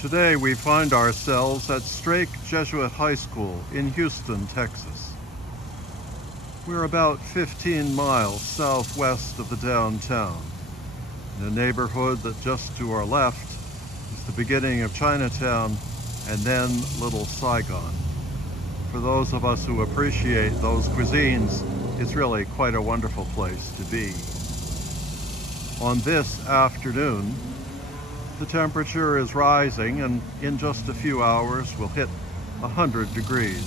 Today we find ourselves at Strake Jesuit High School in Houston, Texas. We're about 15 miles southwest of the downtown, in a neighborhood that just to our left is the beginning of Chinatown and then Little Saigon. For those of us who appreciate those cuisines, it's really quite a wonderful place to be. On this afternoon, the temperature is rising, and in just a few hours we'll hit 100 degrees.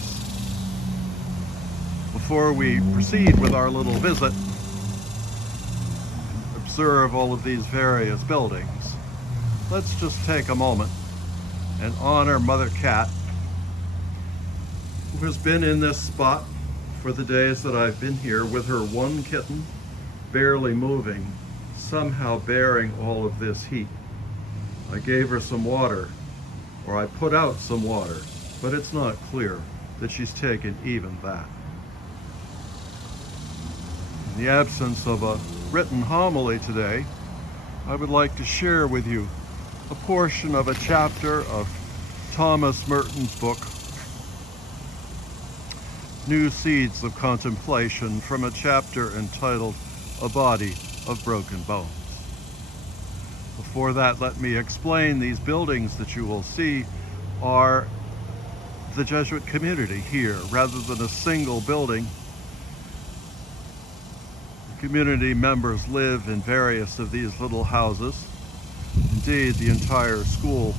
Before we proceed with our little visit, observe all of these various buildings, let's just take a moment and honor Mother Cat, who has been in this spot for the days that I've been here with her one kitten, barely moving, somehow bearing all of this heat. I gave her some water, or I put out some water, but it's not clear that she's taken even that. In the absence of a written homily today, I would like to share with you a portion of a chapter of Thomas Merton's book, New Seeds of Contemplation, from a chapter entitled A Body of Broken Bones. Before that, let me explain these buildings that you will see are the Jesuit community here. Rather than a single building, the community members live in various of these little houses. Indeed, the entire school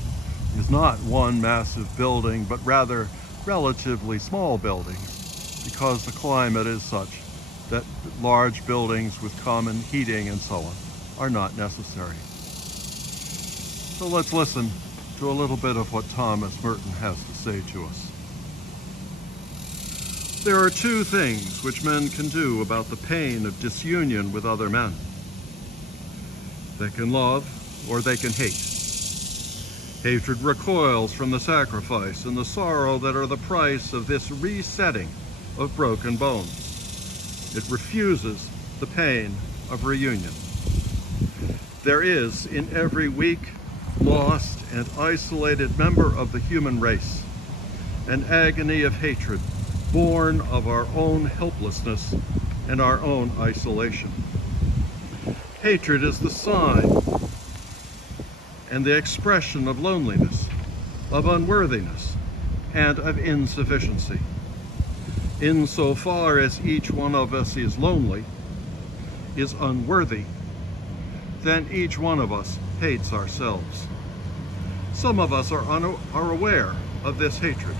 is not one massive building, but rather relatively small buildings, because the climate is such that large buildings with common heating and so on are not necessary. So let's listen to a little bit of what Thomas Merton has to say to us. There are two things which men can do about the pain of disunion with other men. They can love or they can hate. Hatred recoils from the sacrifice and the sorrow that are the price of this resetting of broken bones. It refuses the pain of reunion. There is in every weak, lost, and isolated member of the human race an agony of hatred born of our own helplessness and our own isolation. Hatred is the sign and the expression of loneliness, of unworthiness, and of insufficiency. Insofar as each one of us is lonely, is unworthy, then each one of us hates ourselves. Some of us are aware of this hatred,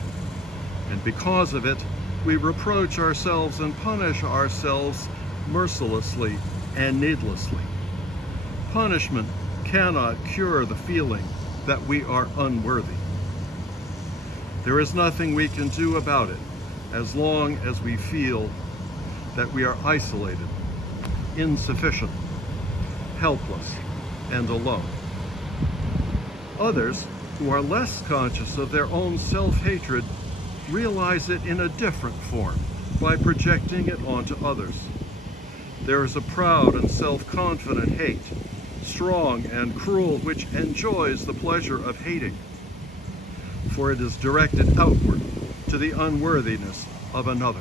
and because of it, we reproach ourselves and punish ourselves mercilessly and needlessly. Punishment cannot cure the feeling that we are unworthy. There is nothing we can do about it as long as we feel that we are isolated, insufficient, helpless, and alone. Others, who are less conscious of their own self-hatred, realize it in a different form by projecting it onto others. There is a proud and self-confident hate, strong and cruel, which enjoys the pleasure of hating, for it is directed outward to the unworthiness of another.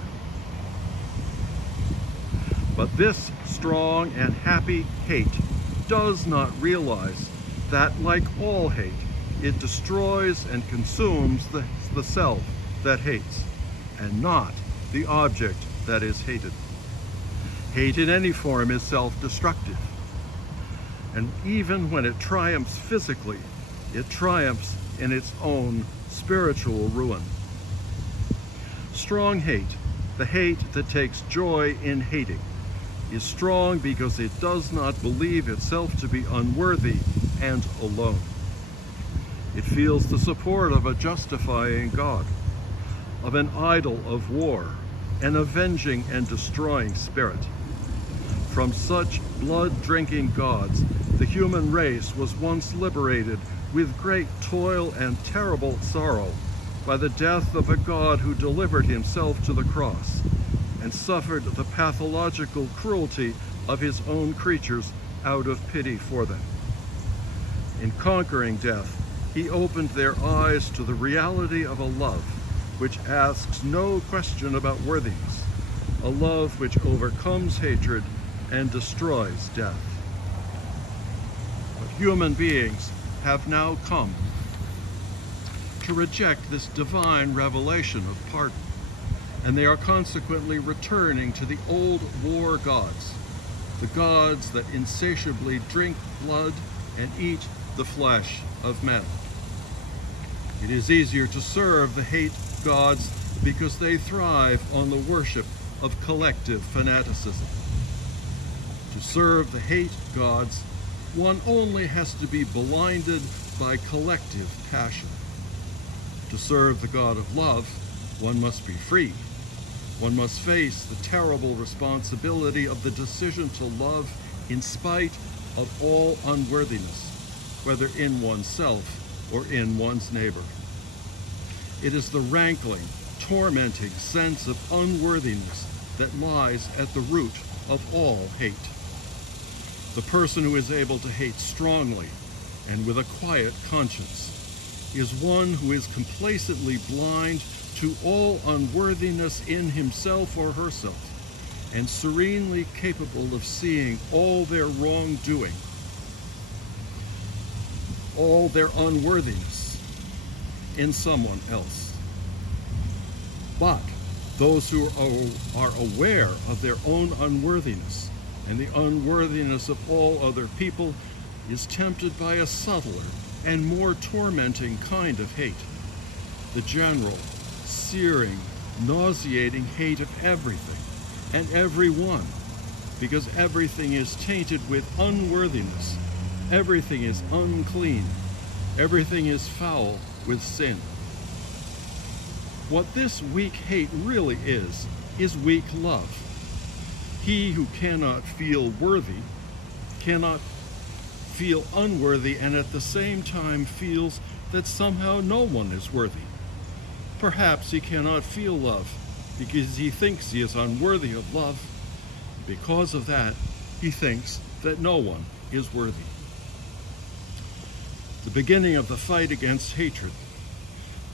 But this strong and happy hate does not realize that, like all hate, it destroys and consumes the self that hates, and not the object that is hated. Hate in any form is self-destructive, and even when it triumphs physically, it triumphs in its own spiritual ruin. Strong hate, the hate that takes joy in hating, is strong because it does not believe itself to be unworthy and alone. It feels the support of a justifying God, of an idol of war, an avenging and destroying spirit. From such blood-drinking gods, the human race was once liberated with great toil and terrible sorrow by the death of a God who delivered himself to the cross and suffered the pathological cruelty of his own creatures out of pity for them. In conquering death, he opened their eyes to the reality of a love which asks no question about worthiness, a love which overcomes hatred and destroys death. But human beings have now come to reject this divine revelation of pardon, and they are consequently returning to the old war gods, the gods that insatiably drink blood and eat the flesh of men. It is easier to serve the hate gods because they thrive on the worship of collective fanaticism. To serve the hate gods, one only has to be blinded by collective passion. To serve the God of love, one must be free. One must face the terrible responsibility of the decision to love in spite of all unworthiness, whether in oneself or in one's neighbor. It is the rankling, tormenting sense of unworthiness that lies at the root of all hate. The person who is able to hate strongly and with a quiet conscience is one who is complacently blind to all unworthiness in himself or herself, and serenely capable of seeing all their wrongdoing, all their unworthiness in someone else. But those who are aware of their own unworthiness and the unworthiness of all other people is tempted by a subtler and more tormenting kind of hate, the general, searing, nauseating hate of everything and everyone, because everything is tainted with unworthiness, everything is unclean, everything is foul with sin. What this weak hate really is weak love. He who cannot feel worthy cannot feel unworthy, and at the same time feels that somehow no one is worthy. Perhaps he cannot feel love because he thinks he is unworthy of love. Because of that, he thinks that no one is worthy. The beginning of the fight against hatred,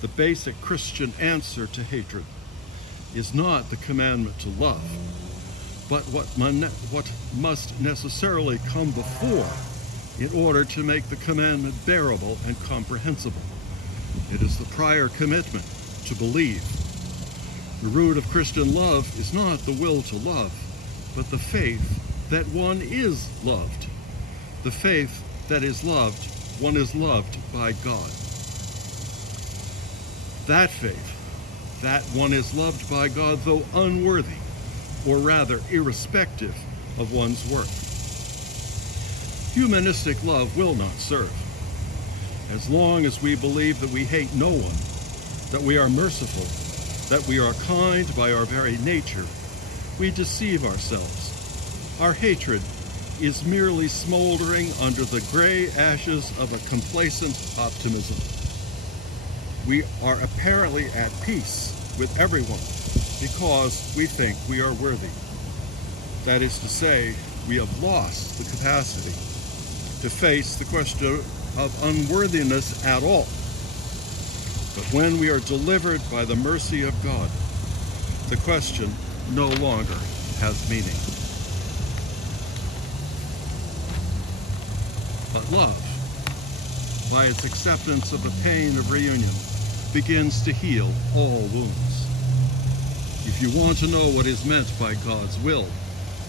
the basic Christian answer to hatred, is not the commandment to love, but what must necessarily come before in order to make the commandment bearable and comprehensible. It is the prior commitment to believe. The root of Christian love is not the will to love, but the faith that one is loved. The faith that is loved, one is loved by God. That faith, that one is loved by God, though unworthy, or rather irrespective of one's worth. Humanistic love will not serve. As long as we believe that we hate no one, that we are merciful, that we are kind by our very nature, we deceive ourselves. Our hatred is merely smoldering under the gray ashes of a complacent optimism. We are apparently at peace with everyone because we think we are worthy. That is to say, we have lost the capacity to face the question of unworthiness at all. But when we are delivered by the mercy of God, the question no longer has meaning. But love, by its acceptance of the pain of reunion, begins to heal all wounds. If you want to know what is meant by God's will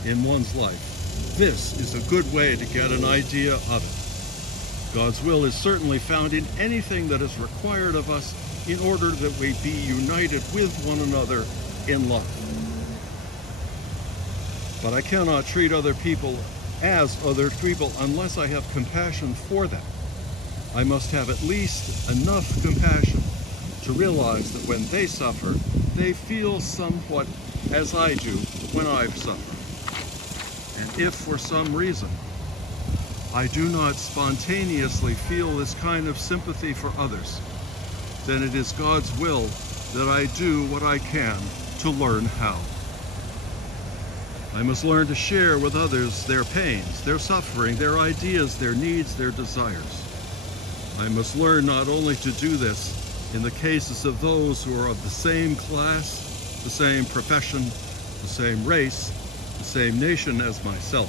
in one's life, this is a good way to get an idea of it. God's will is certainly found in anything that is required of us in order that we be united with one another in love. But I cannot treat other people as other people unless I have compassion for them. I must have at least enough compassion to realize that when they suffer, they feel somewhat as I do when I've suffered. And if for some reason I do not spontaneously feel this kind of sympathy for others, then it is God's will that I do what I can to learn how. I must learn to share with others their pains, their suffering, their ideas, their needs, their desires. I must learn not only to do this in the cases of those who are of the same class, the same profession, the same race, the same nation as myself,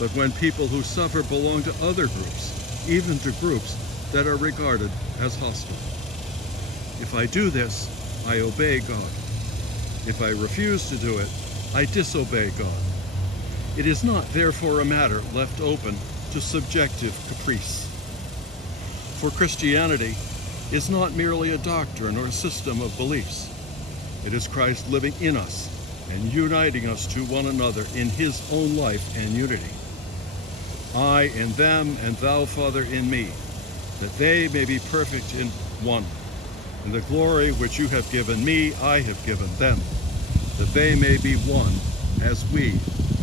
but when people who suffer belong to other groups, even to groups that are regarded as hostile. If I do this, I obey God. If I refuse to do it, I disobey God. It is not, therefore, a matter left open to subjective caprice. For Christianity is not merely a doctrine or a system of beliefs. It is Christ living in us and uniting us to one another in his own life and unity. I in them and thou, Father, in me, that they may be perfect in one. And the glory which you have given me, I have given them, that they may be one as we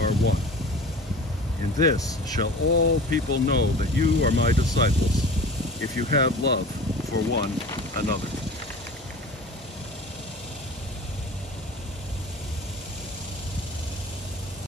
are one. In this shall all people know that you are my disciples, if you have love for one another.